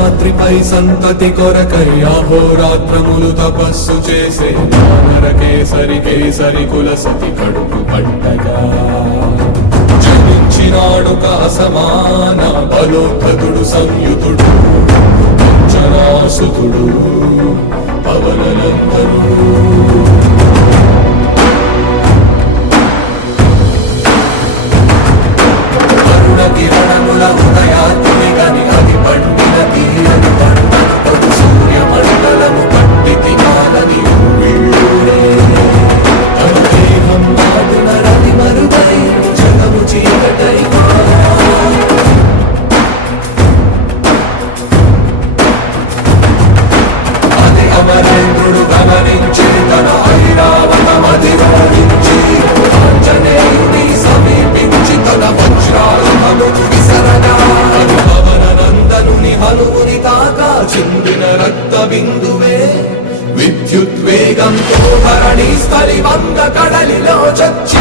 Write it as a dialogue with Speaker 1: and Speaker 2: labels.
Speaker 1: రాత్రిపై సంతతి కొరకై అహోరాత్రములు తపస్సు చేసే వానర కేసరి కేసరి కుల సతి కడుపు పట్టగా. జనించినాడు సమాన బలోద్ధతుడు సంయుతుడు జనాసుతుడు పవననందనుడు అమరేంద్రుడు గమనించి తన ఐరావతమది రోధించి ఆంజనేయుని సమీపించి తన వజ్రాయుధము విసరగా. అది పవన నందనుని హనువుని తాకా చిందిన రక్త బిందువే విద్యుద్వేగంతో ధరణి స్థలి వంద కడలిలో చచ్చి